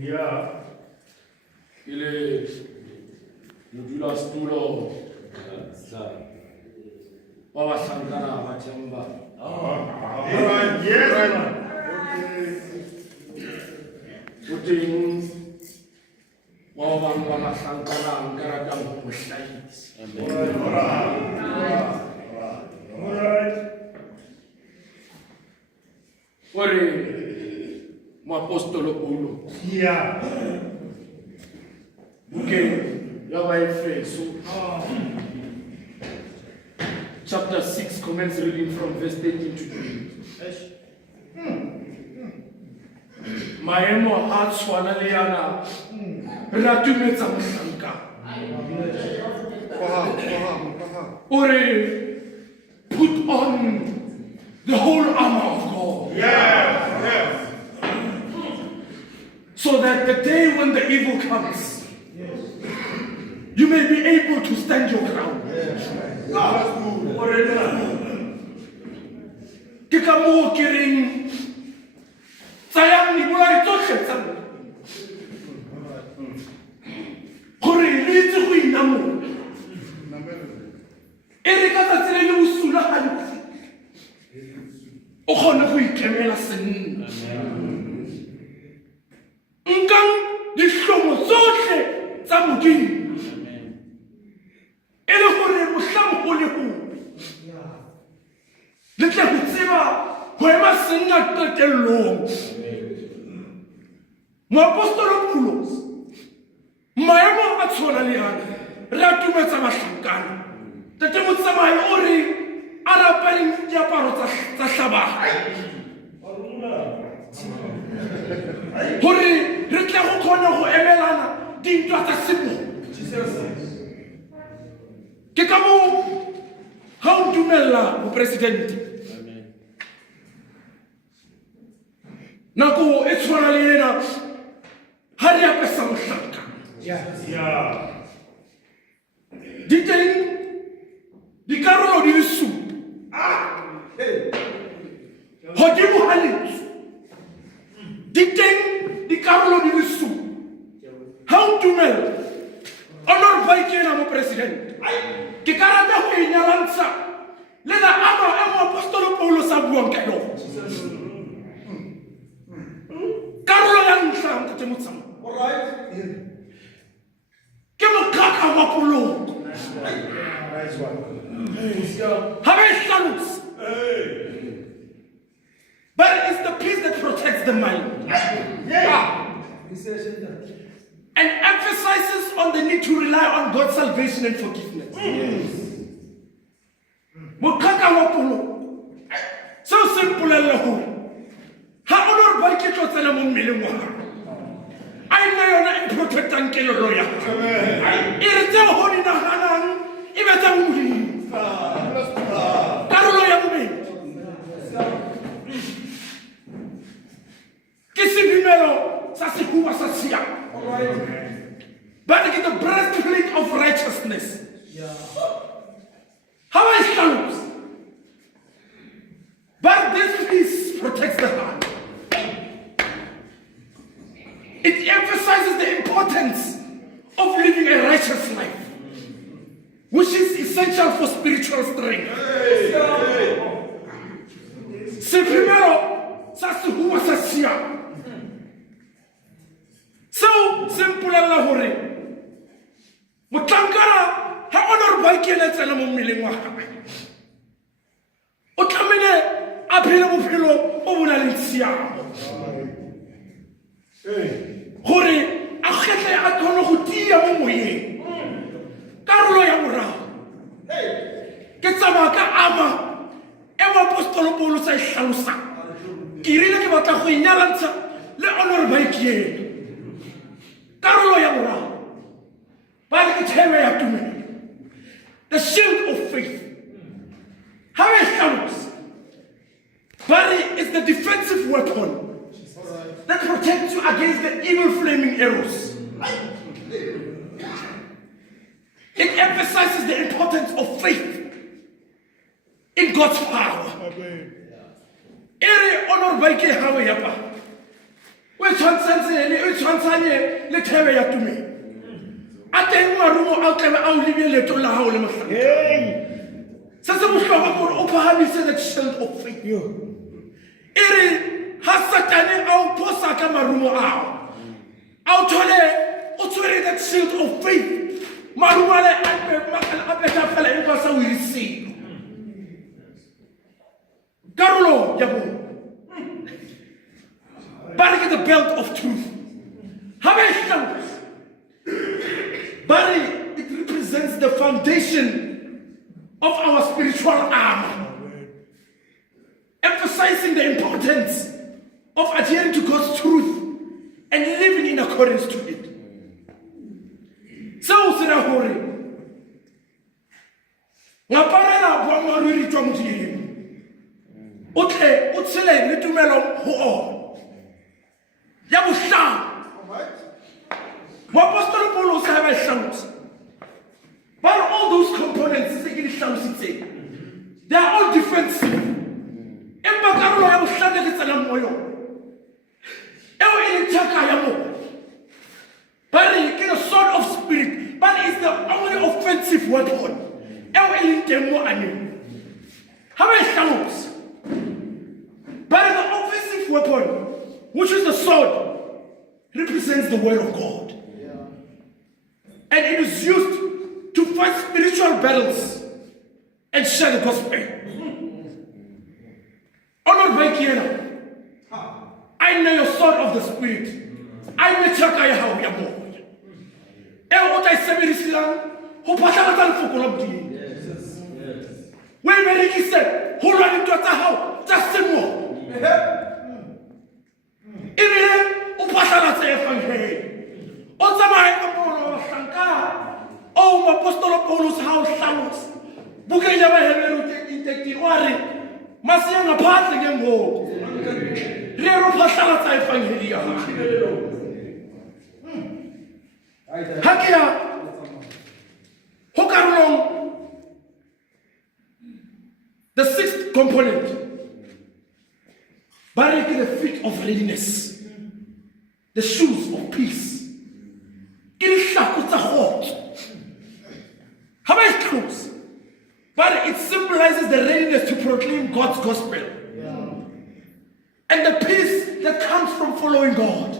Yeah. Il est modulastulo Baba Sankara Machamba. Alright, yes. Puting Baba Sankara Ngarakam Mushais. Alright. Ore Apostolo Paulo. Yeah. Okay, Yaba Efeso. Chapter 6 commence reading from verse 13 to 20. Maemo a tshwana le yana re a tumetsa mosanka. Ore put on the whole armor of God. Yes. So that the day when the evil comes, you may be able to stand your ground. Ke ka moo ke reng tsayang dibolai tsotlhe tsa lona gore le itse go inamola e re ka tsatsi le le bosula gantsi o kgone go ikemela senna nkang dihlomo tsotlhe tsa modimo e le gore mohlang go le go le tle go tseba go ema senna qetellong moapostolo Paulos maemo a tshwana le yana re a tumetsa bahlankana tate motsamaye o re a re apareng diaparo tsa hlabaga gore re tle go kgona go emelana dintwa tsa sebo ke ka moo ga o dumella moporesidente nako e tshwana le ena ga re apesa mohlanka Yeah. di teng dikarolo di le supa godimo ga lentswe di teng dikarolo di le supa ga o dumela honor baikena moporesidente ke ka rata go e nyalantsha le la ama e moapostolo Paulos a buang ka yona karolo ya ntlha ntate motsama ke mokaka wa poloko Nice one. ga ba e hlalosa but it's the peace that protects the mind and emphasizes on the need to rely on God's salvation and forgiveness. Mokaka wa poloko seo se mpolella gore ga o le gore ba ke tlo tsena mo mmeleng wa gago a nna yona e protectang kelelo ya gago e re tseo go di naganang e be tsa modimo karolo ya bobedi ke sedumelo sa sehuba sa siama but ke the breastplate of righteousness. How is it? But this peace protects the heart. It emphasizes the importance of living a righteous life, which is essential for spiritual strength. Se primero sa sehuba sa siama seo se mpolella gore motlankana ga o ne re ba ikeeletsela mo mmeleng wa gagwe o tlamehile a phele bophelo o bo na leng siamo gore a kgetle a kgone go tia mo moyeng karolo ya boraro ke tsamaya ka ama e moapostolo Paulos a e hlalosang ke rile ke batla go inyalantsha le honor ba ikiela karolo ya boraro ba re ke thebe ya tumelo the shield of faith how it comes but is the defensive weapon that protects you against the evil flaming arrows. It emphasizes the importance of faith in God's power. Ere honor baike hawe yapa. We tshwantshanye le thebe ya tumelo a teng marumo a tlebe a o lebile leto la hao le mahlanka se se bohlokwa gore o phahamise the shield of faith e re ha satane a o phosa ka marumo ao a o thole o tshwere that shield of faith marumo ale a peta fela empa sa o irisilo karolo ya bo Barry the belt of truth. How many times? Barry, it represents the foundation of our spiritual armor, emphasizing the importance of adhering to God's truth and living in accordance to it. So, Sirahori, Naparana Bomaruri Tomti, Otle, Utsele, Litumelo, Ho. Yabusha. Apostle Paul have a shout. But all those components, they are all defensive. Embakaro Yabusha is an amoyo. But you get a sword of spirit, but it's the only offensive weapon. How many shouts? But the offensive weapon, which is the sword, represents the word of God. And it is used to fight spiritual battles and share the gospel. Honored by Kiena, I know your sword of the spirit. I know Chakaya how you are. And what I say is who Patatan Fukulabdi. When Meriki said, who ran into a how? Just say more. Even upasala sa evangeli. O tsamaye ka Paulo Sankara. O apostolo Paulo sa Saulus. Bukenya ba hebelu te wari. Masiya nga phatse ke ngo. Lero pasala sa evangeli ya. Hakia. Hokarulong. The sixth component. Bariki the feet of readiness. The shoes of peace. How many clothes? But it symbolizes the readiness to proclaim God's gospel. And the peace that comes from following God.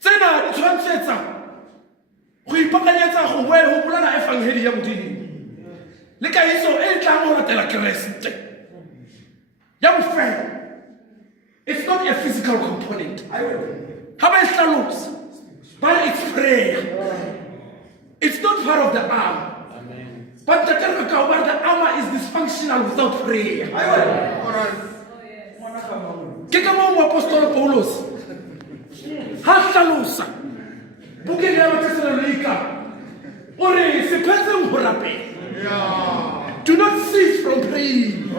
Tsena di tshwantshetsa go ipakanyetsa go boela go bolela evangeli ya modimo. Le kaiso e tlang go latela Kriste. Ya bofelo. It's not a physical component. How about shallows? But it's prayer. It's not part of the arm. But the armor is dysfunctional without prayer. Kekamo Apostle Paulos. Hashalusa. Bukele ya Thessalonica. Ore se phetse morape. Do not cease from praying.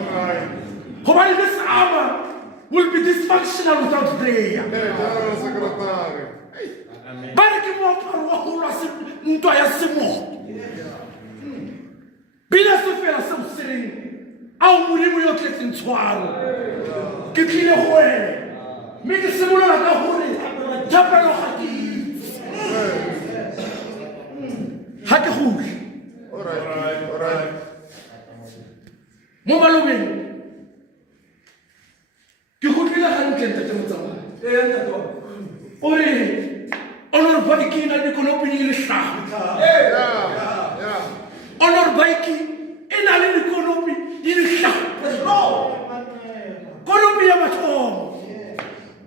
How this armor will be dysfunctional without prayer. Bariki mo parwa hula ntwa ya semo. Bila se fela se mosering. Ao modimo yo tletseng tshwaro. Ke tlile go wena. Mme ke simolola ka gore thapelo ga ke itse. Ha ke gole. Alright. Mo balobeng. Ke go tlile ga ntle ntate motsamao. Ntate wa. Ore honor baiki na di konopi ni le hlaga. Honor baiki ina le konopi di le hlaga. Konopi ya mathomo.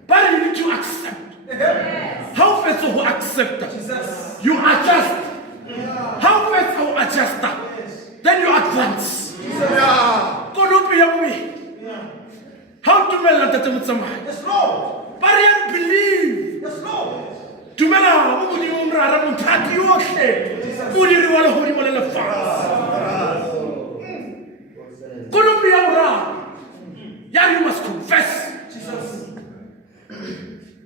But you need to accept. How fast you accept? You adjust. How fast you adjust? Then you advance. Konopi ya me. How to melt that mutsama? Yes, Lord. But you believe. Yes, Lord. To melt, mudi umra ramu thati yote. Mudi riwala hori malala fa. Kono biya ya you must confess. Jesus.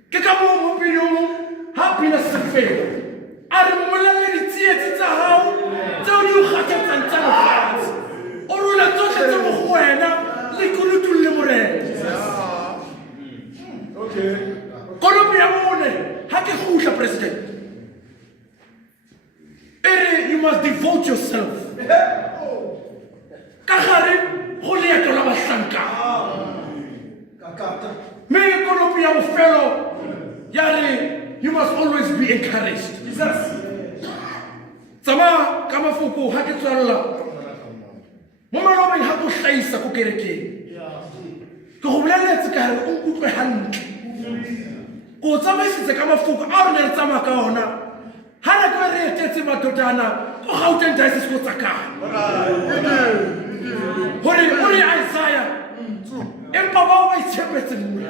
Kekamo mupinyo konopi ya bone ha ke kgutla president you must devote yourself ka gare go leeto la bahlanka me konopi ya bofelo ya re you must always be encouraged tsama ka mafoko ha ke tswalla mo malobeng ha go hlaisa ko kerekeng ke go boleletse ka re o utlwe hantle ko tsamaisitse ka mafoko a re ne re tsamaya ka ona ha na ke re etetse matotana go Gauteng diocese go tsakana hore Isaiah empa ba ba itshepetse nna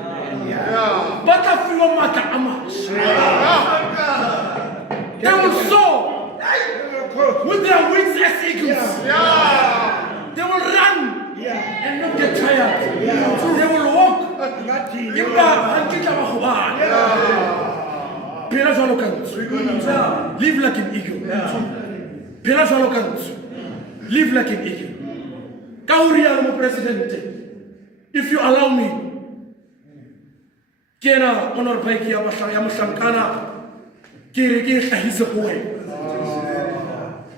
ba tla fiwa matla a masha they will soar with their wings as eagles. They will run and not get tired. They will walk. Live like an eagle. Live like an eagle. Kauriya President, if you allow me, Kena honor baiki ya Mushankana, Kiriki Hahisapoe.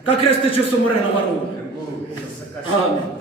Ka Kriste Jesu Morena Waru. Amen.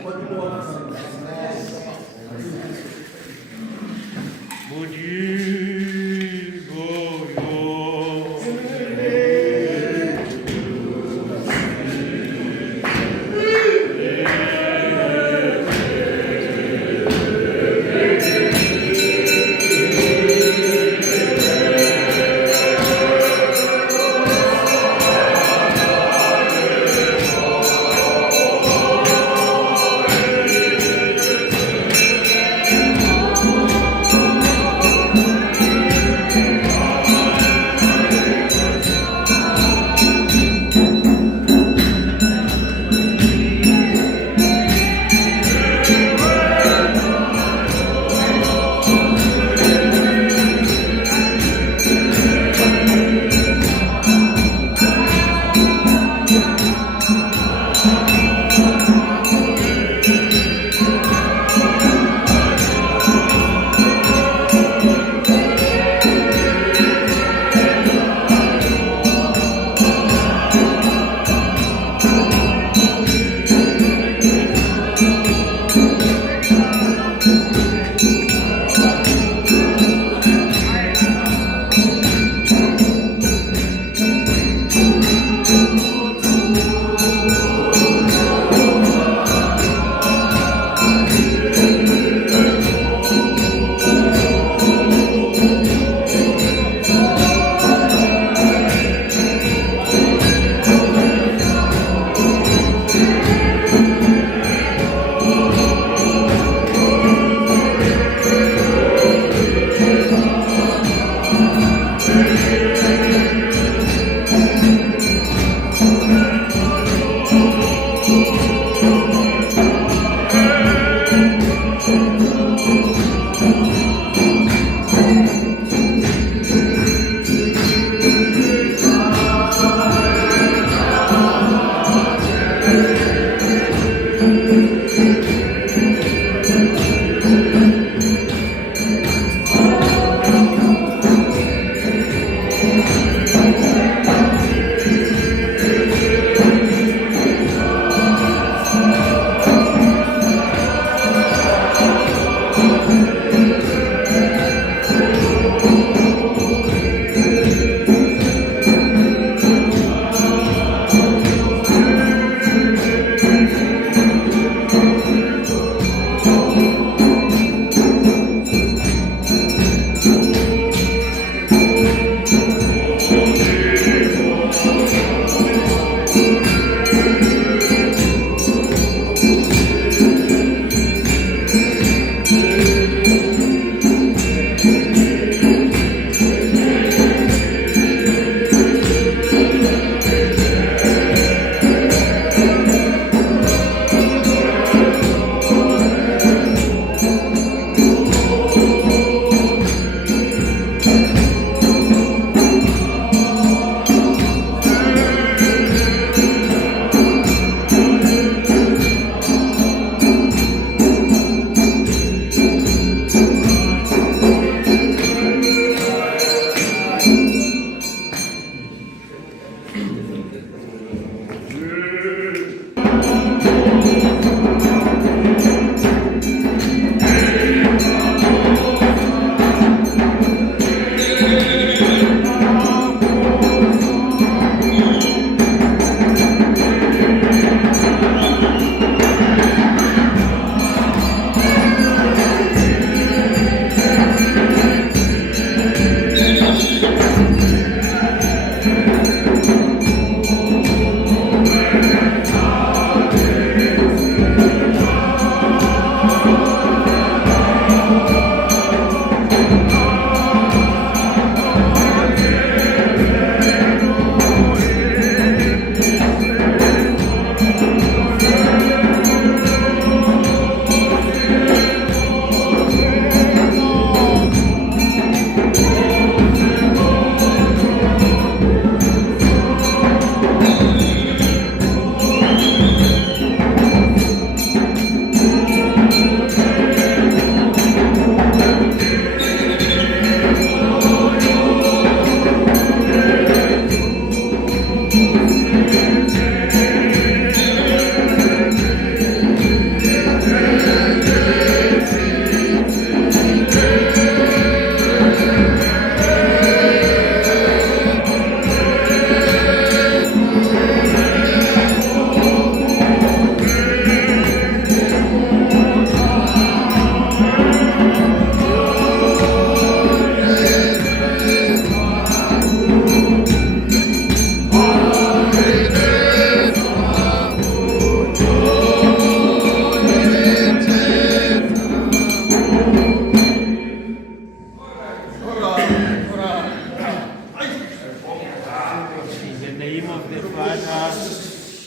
the Father,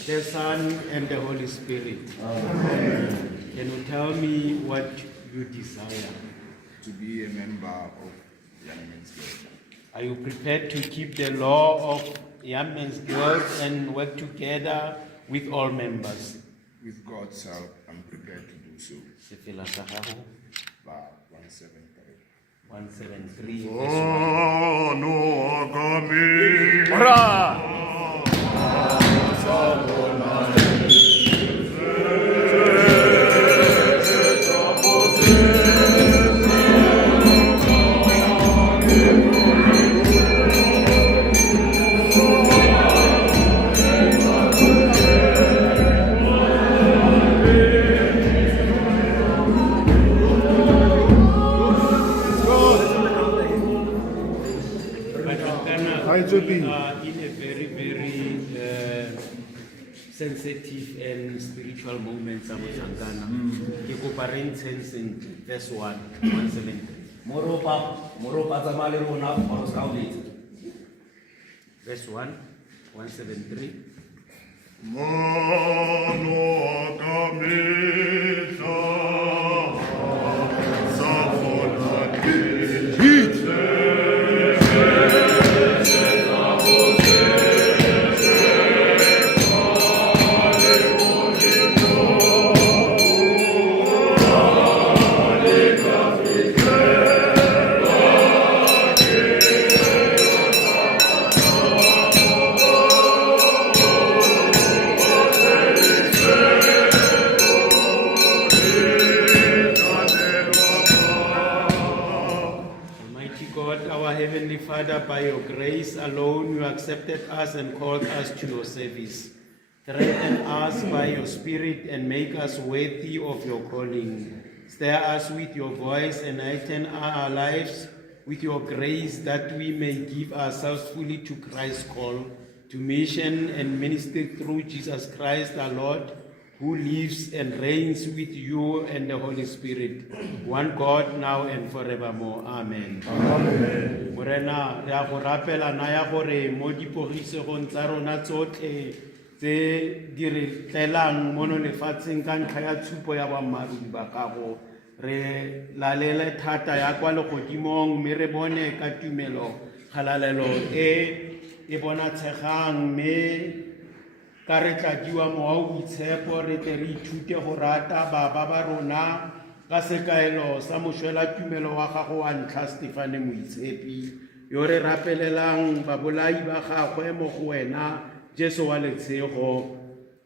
the Son, and the Holy Spirit. Amen. Can you tell me what you desire? To be a member of Young Men's Guild. Are you prepared to keep the law of Young Men's Guild and work together with all members? With God's help, I'm prepared to do so. Sefela sa gago, Bar 173. 173 verse 1. We are in a very, very sensitive and spiritual moment. Ke kopa re ntsheng sentle. Verse 1, 173. Moropa tsamaya le rona gore se ka o letsa. Verse 1, 173. Father, by your grace alone, you accepted us and called us to your service. Strengthen us by your Spirit and make us worthy of your calling. Stir us with your voice and enlighten our lives with your grace, that we may give ourselves fully to Christ's call, to mission and ministry through Jesus Christ our Lord, who lives and reigns with you and the Holy Spirit, one God, now and forevermore. Amen. Amen. Morena, re a go rapela naya gore mo dipogisegong tsa rona tsotlhe tse di re tlelang mo lefatsheng ka ntlha ya tshupo ya boammaaruri ba gago, re lalele thata ya kwa legodimong, mme re bone ka tumelo kgalalelo e bona tshegang, mme ka re tladiwa mowa o boitshepo re tle re ithute go rata ba rona ka sekaelo sa mošwela tumelo wa gago wa ntlha Stefane Moitshepi, yo re rapelelang babolai ba gagwe mo go wena Jesu wa letshego,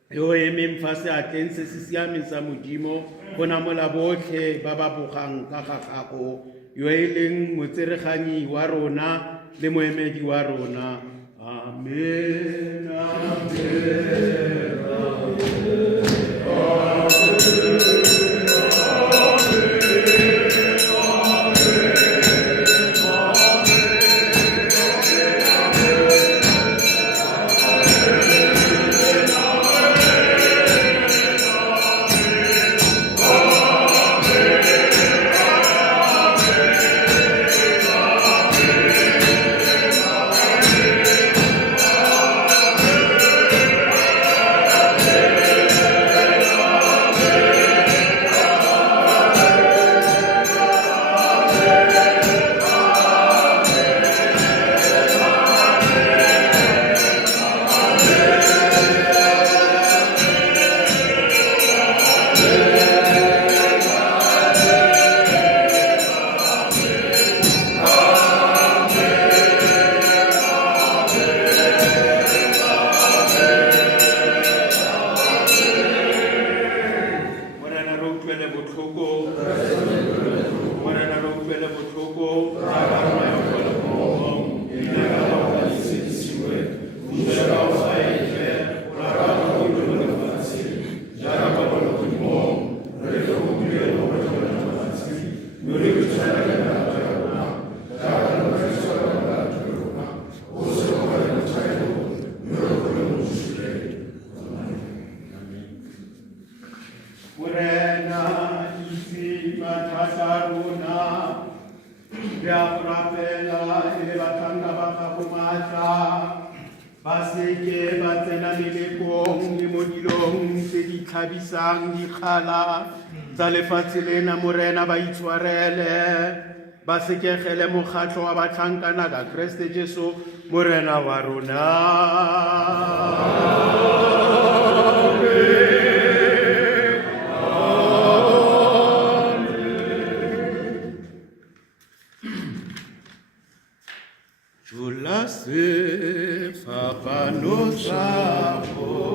yo emeng fa seatleng se se siameng sa Modimo go namola botlhe ba ba bogang ka ga gago, yo e leng motsereganyi wa rona le moemedi wa rona. Amen. Amen. thabisang dikgala tsa lefatshe lena morena ba itshwarele ba sekegele mokgatlo wa batlhankana ka Kreste Jesu morena wa rona. Julas fapano sabo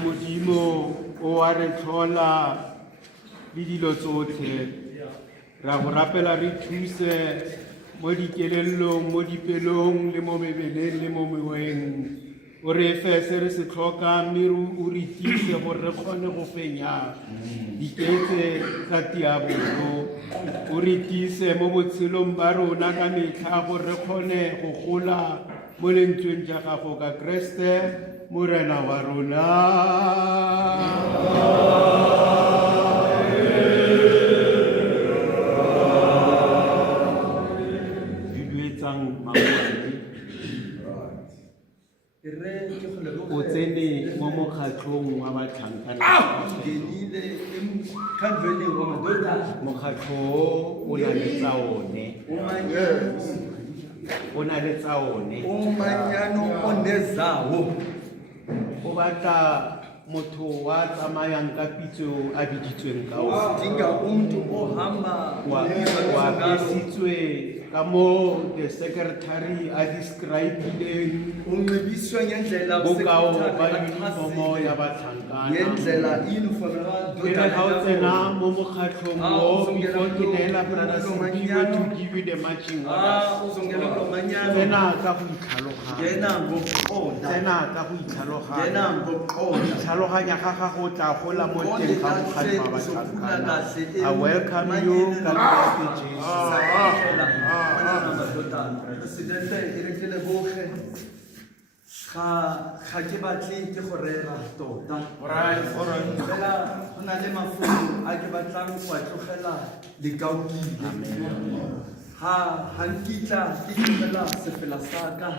Modimo o a re tlhola le dilo tsotlhe ra go rapela re thuse mo dikelellong mo dipelong le mo mebeleng le mo meweng o re fe se re se tlhoka mme o re tiise gore re kgone go fenya diketse tsa tiabolo o re tiise mo botshelong ba rona ka metlha gore re kgone go gola mo lentsweng tsa gago ka Kriste morena wa rona. O tsene mo mokgatlhong wa batlhankana. Mokgatlho o na le tsaone. O na le tsaone. O batla motho wa tsamayang ka pitso a biditsweng ka ona. Wa besitswe ka mo the secretary a describe-ileng bokao ba uniformo ya batlhankana. E re ga o tsena mo mokgatlhong o before ke neela Brother Siphiwe to give you the marching orders. Tsena ka go itlhaloganya. Itlhaloganya ga gago o tla gola mo teng ga mokgatlho wa batlhankana. I welcome you ka Kriste Jesu. Presidente, ke leboge ga ke batle ke go rera tota fela go na le mafoko a ke batlang go a tlogela lekaokile ga nkitla ke tlogela sefela sa ka